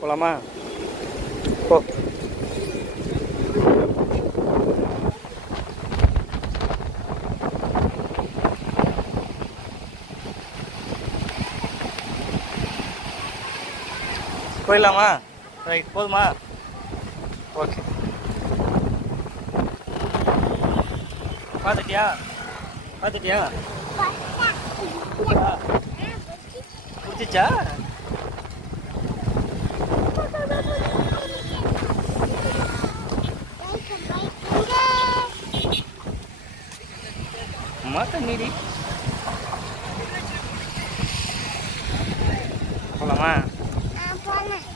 போகலாமா போ. போயிடலாமா? ரைட் போதுமா? Okay. பார்த்துட்டியா பார்த்துட்டியா பிடிச்சிச்சா அம்மா தண்ணீரி போலாமா